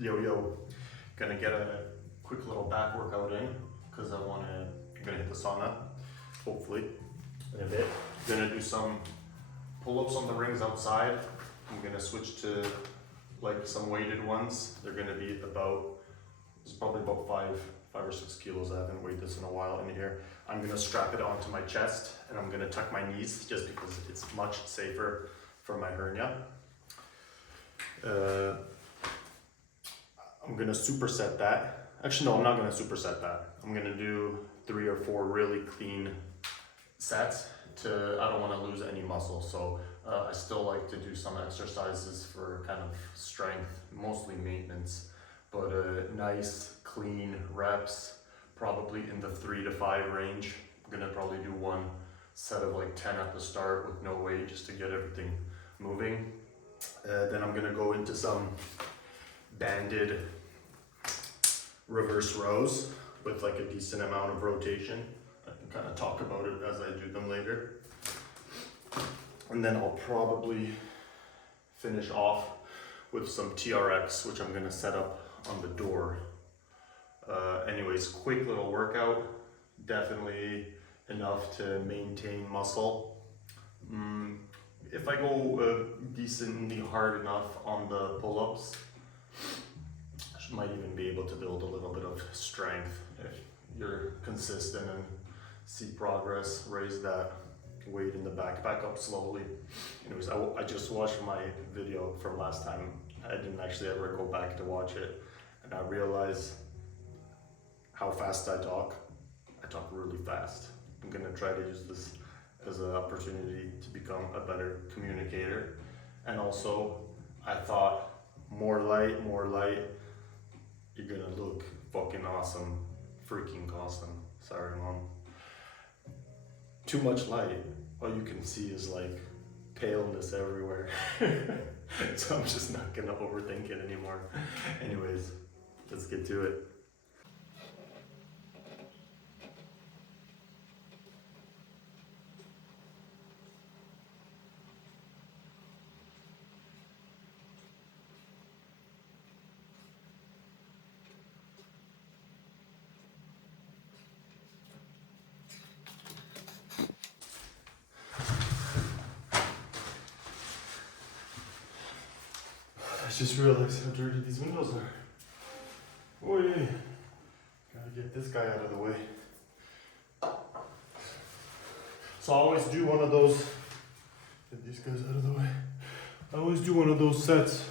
Yo, gonna get a quick little back workout in because I'm gonna hit the sauna, hopefully, in a bit. Gonna do some pull-ups on the rings outside. I'm gonna switch to like some weighted ones. They're gonna be it's probably about 5 or 6 kilos. I haven't weighed this in a while in here. I'm gonna strap it onto my chest and I'm gonna tuck my knees just because it's much safer for my hernia. I'm gonna superset that. Actually, no, I'm not gonna superset that. I'm gonna do 3 or 4 really clean sets I don't wanna lose any muscle. So I still like to do some exercises for kind of strength, mostly maintenance, but nice, clean reps, probably in the 3 to 5 range. I'm gonna probably do one set of like 10 at the start with no weight just to get everything moving. Then I'm gonna go into some banded reverse rows with like a decent amount of rotation. I can kind of talk about it as I do them later. And then I'll probably finish off with some TRX, which I'm gonna set up on the door. Anyways, quick little workout, definitely enough to maintain muscle. If I go decently hard enough on the pull-ups, I might even be able to build a little bit of strength. If you're consistent and see progress, raise that weight in the back up slowly. Anyways, I just watched my video from last time. I didn't actually ever go back to watch it, and I realized how fast I talk. I talk really fast. I'm gonna try to use this as an opportunity to become a better communicator. And also, I thought more light, you're gonna look fucking awesome, freaking awesome. Sorry, Mom. Too much light, all you can see is like paleness everywhere. So I'm just not gonna overthink it anymore. Anyways, let's get to it. I just realized how dirty these windows are. Oh yeah, gotta get this guy out of the way. So I always do one of those, get these guys out of the way. I always do one of those sets.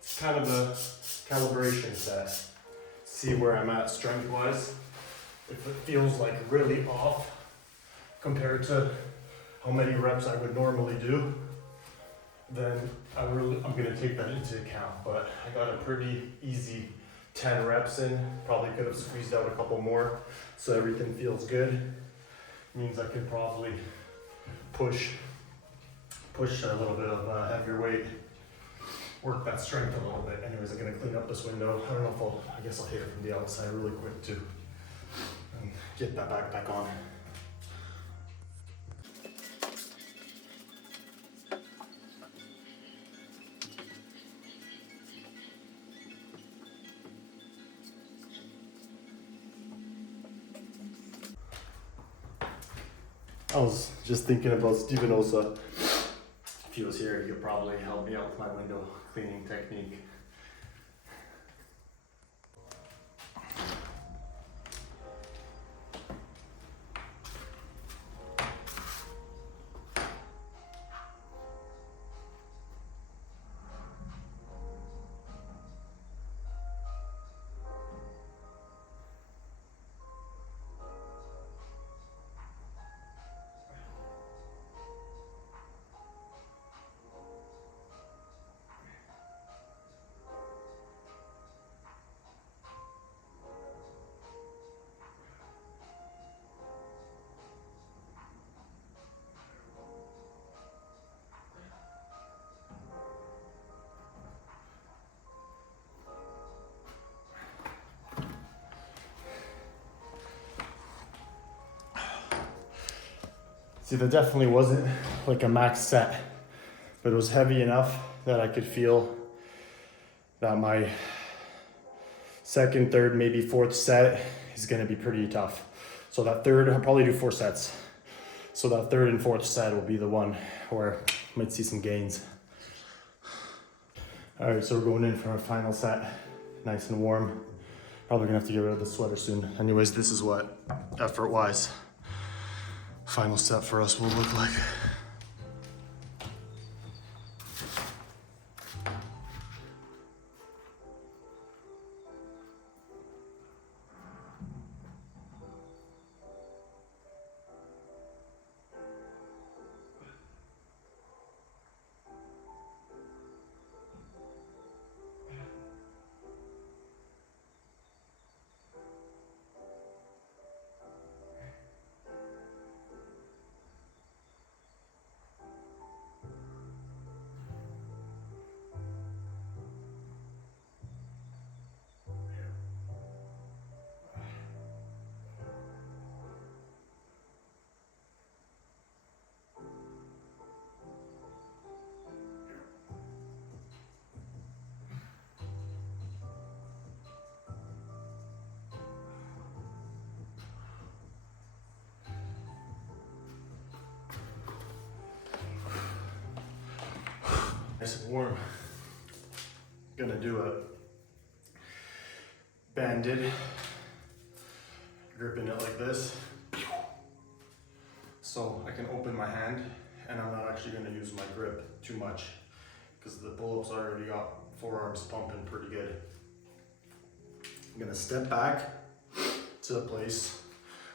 It's kind of a calibration set. See where I'm at strength-wise. If it feels like really off compared to how many reps I would normally do, then I'm gonna take that into account. But I got a pretty easy 10 reps in. Probably could have squeezed out a couple more so everything feels good. Means I could probably push a little bit of heavier weight, work that strength a little bit. Anyways, I'm gonna clean up this window. I don't know if I guess I'll hit it from the outside really quick too. And get that backpack on. I was just thinking about Steven Osa. If he was here, he could probably help me out with my window cleaning technique. See, that definitely wasn't like a max set, but it was heavy enough that I could feel that my Second, third, maybe fourth set is gonna be pretty tough. So that third, I'll probably do 4 sets. So that third and fourth set will be the one where I might see some gains. All right, so we're going in for our final set, nice and warm. Probably gonna have to get rid of the sweater soon. Anyways, this is what effort-wise final set for us will look like. Nice and warm. Gonna do a banded, gripping it like this. So I can open my hand and I'm not actually gonna use my grip too much because the pull-ups already got forearms pumping pretty good. I'm gonna step back to a place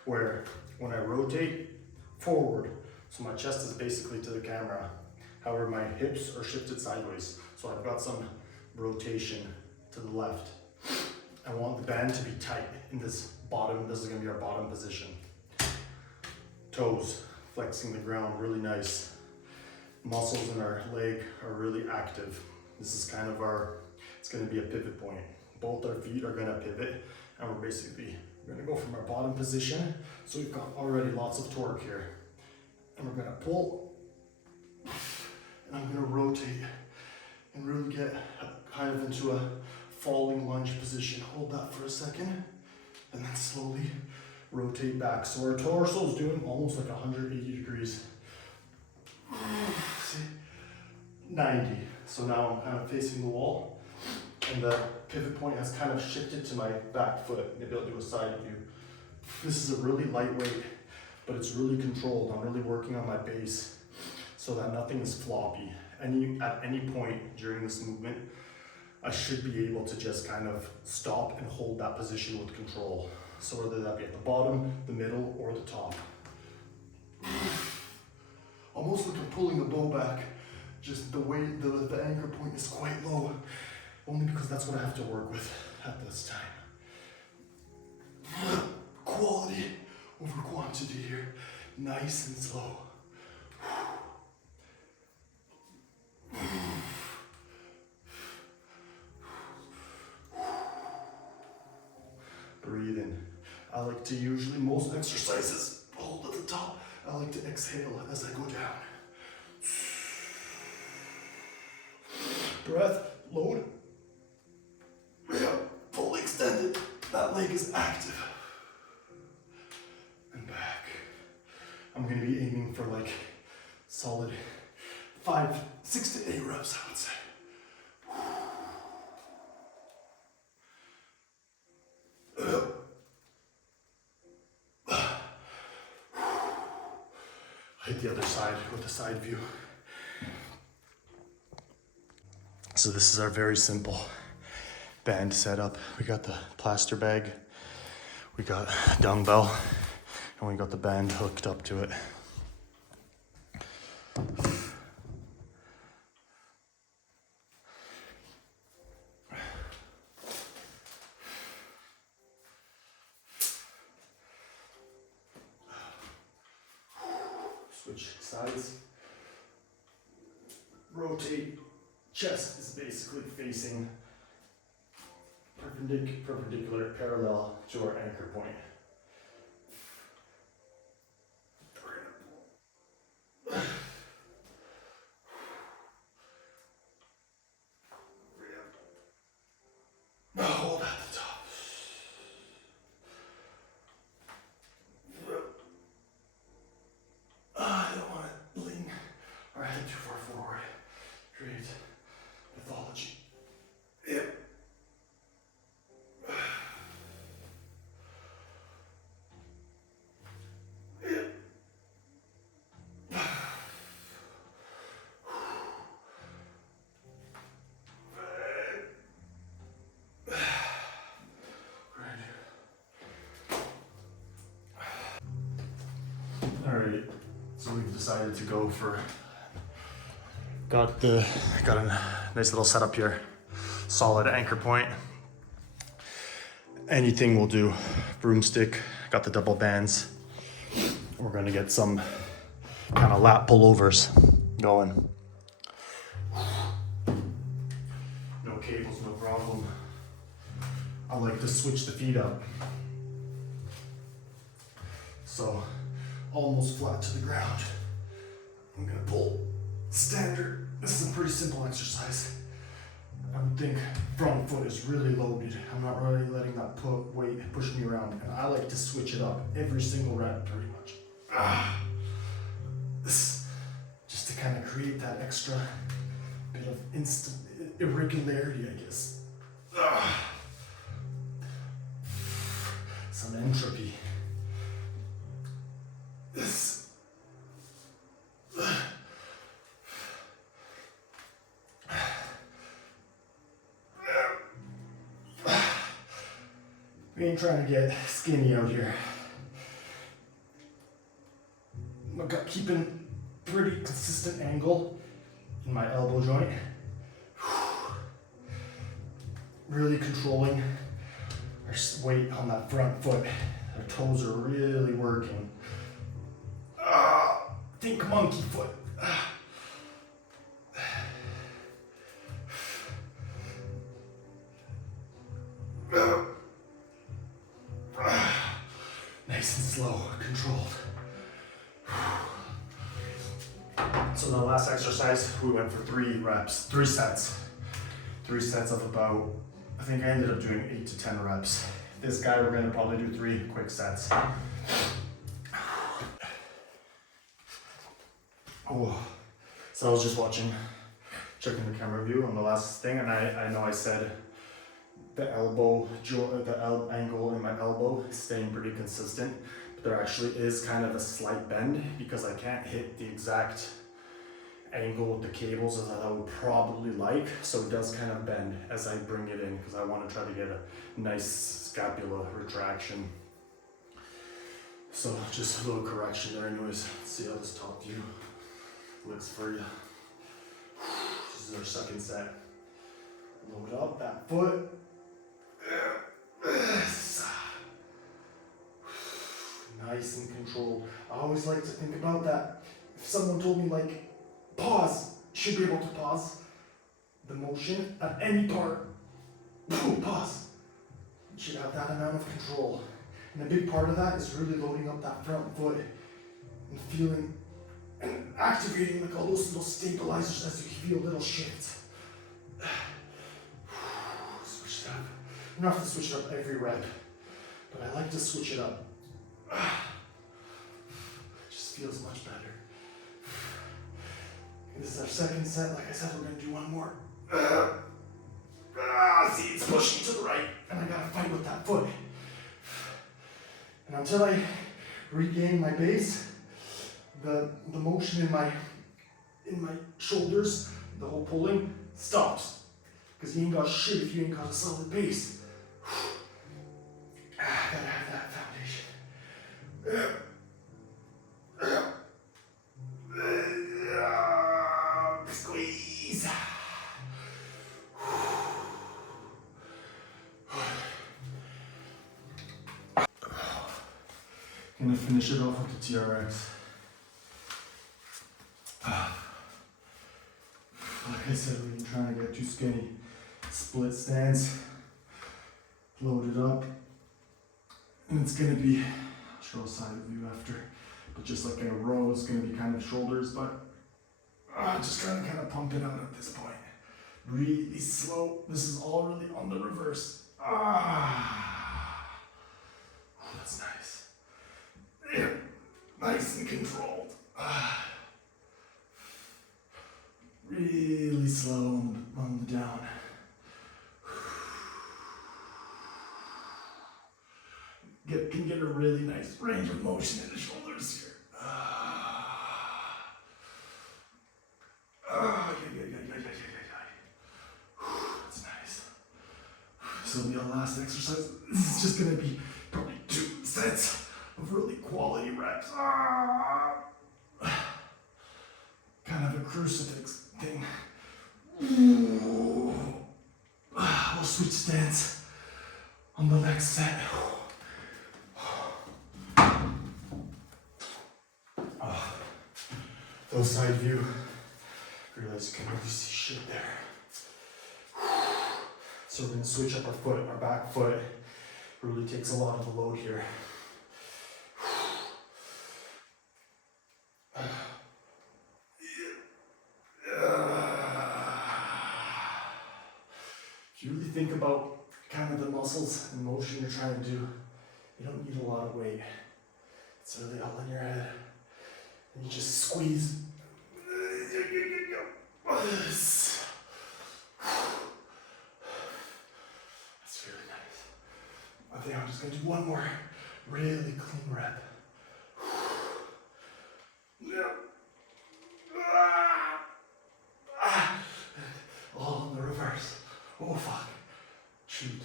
where when I rotate forward, so my chest is basically to the camera. However, my hips are shifted sideways. So I've got some rotation to the left. I want the band to be tight in this bottom. This is gonna be our bottom position. Toes flexing the ground really nice. Muscles in our leg are really active. This is kind of it's gonna be a pivot point. Both our feet are gonna pivot and we're gonna go from our bottom position. So we've got already lots of torque here. And we're gonna pull, and I'm gonna rotate and really get kind of into a falling lunge position. Hold that for a second, and then slowly rotate back. So our torso is doing almost like 180 degrees. See? 90. So now I'm kind of facing the wall, and the pivot point has kind of shifted to my back foot. Maybe I'll do a side view. This is a really lightweight, but it's really controlled. I'm really working on my base so that nothing is floppy. At any point during this movement, I should be able to just kind of stop and hold that position with control. So whether that be at the bottom, the middle, or the top. Almost like I'm pulling a bow back, just the way the anchor point is quite low, only because that's what I have to work with at this time. Quality over quantity here, nice and slow. Breathe in. I like to usually, most exercises, hold at the top. I like to exhale as I go down. Breath, load. Fully extended. That leg is active. And back. I'm gonna be aiming for like solid 6 to 8 reps, I would say. Hit the other side with a side view. So this is our very simple band setup. We got the plaster bag, we got a dumbbell, and we got the band hooked up to it. Switch sides. Rotate. Chest is basically facing perpendicular, parallel to our anchor point. Now hold at the top. decided to go for, got a nice little setup here, solid anchor point. Anything will do. Broomstick, got the double bands. We're gonna get some kind of lat pullovers going. No cables, no problem. I like to switch the feet up. So, almost flat to the ground. I'm gonna pull standard. This is a pretty simple exercise. I would think front foot is really loaded. I'm not really letting that weight push me around. And I like to switch it up every single rep pretty much. This, just to kind of create that extra bit of instant irregularity, I guess. Some entropy. This. We ain't trying to get skinny out here. I'm keeping pretty consistent angle in my elbow joint. Really controlling our weight on that front foot. Our toes are really working. Think monkey foot. Nice and slow, controlled. So the last exercise, we went for 3 sets. 3 sets of about, I think I ended up doing 8 to 10 reps. This guy, we're gonna probably do 3 quick sets. Oh, so I was just checking the camera view on the last thing, and I know I said the angle in my elbow is staying pretty consistent, but there actually is kind of a slight bend because I can't hit the exact angle with the cables as I would probably like, so it does kind of bend as I bring it in because I want to try to get a nice scapula retraction. So just a little correction there anyways. Let's see how this top view looks for you. This is our second set. Load up that foot. Nice and controlled. I always like to think about that. If someone told me like, pause, you should be able to pause the motion at any part. Boom, pause. You should have that amount of control. And a big part of that is really loading up that front foot and feeling and activating like all those little stabilizers as you feel little shifts. Switch it up. You don't have to switch it up every rep, but I like to switch it up. It just feels much better. This is our second set. Like I said, we're gonna do one more. See, it's pushing to the right, and I gotta fight with that foot. And until I regain my base, the motion in my shoulders, the whole pulling stops. Because you ain't got shit if you ain't got a solid base. Gotta have that foundation. Squeeze. Gonna finish it off with the TRX. Like I said, we ain't trying to get too skinny. Split stance, load it up, and it's gonna be, I'll show a side view after, but just like in a row, it's gonna be kind of shoulders, but just trying to kind of pump it out at this point. Really slow. This is all really on the reverse. That's nice. Yeah, nice and controlled. Really slow on the down. Can get a really nice range of motion in the shoulders here. That's nice. So the last exercise, this is just gonna be probably 2 sets of really quality reps. kind of a crucifix thing. Ooh. We'll switch stance on the next set. Those side view. Realize you can really see shit there. So we're gonna switch up our foot, our back foot. Really takes a lot of the load here. If you really think about kind of the muscles and motion you're trying to do, you don't need a lot of weight. It's really all in your head. And you just squeeze. That's really nice. I think I'm just gonna do one more really clean rep. All in the reverse. Oh fuck. Shoot.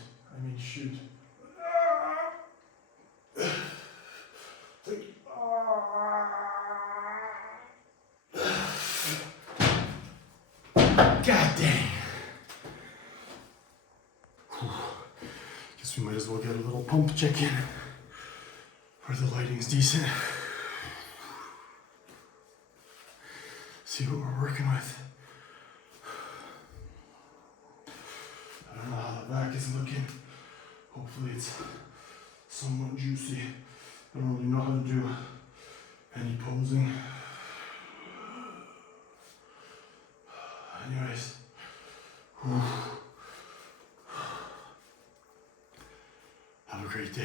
God dang. Guess we might as well get a little pump check in where the lighting's decent. See what we're working with. I don't know how the back is looking. Hopefully it's somewhat juicy. I don't really know how to do any posing. Anyways. Have a great day.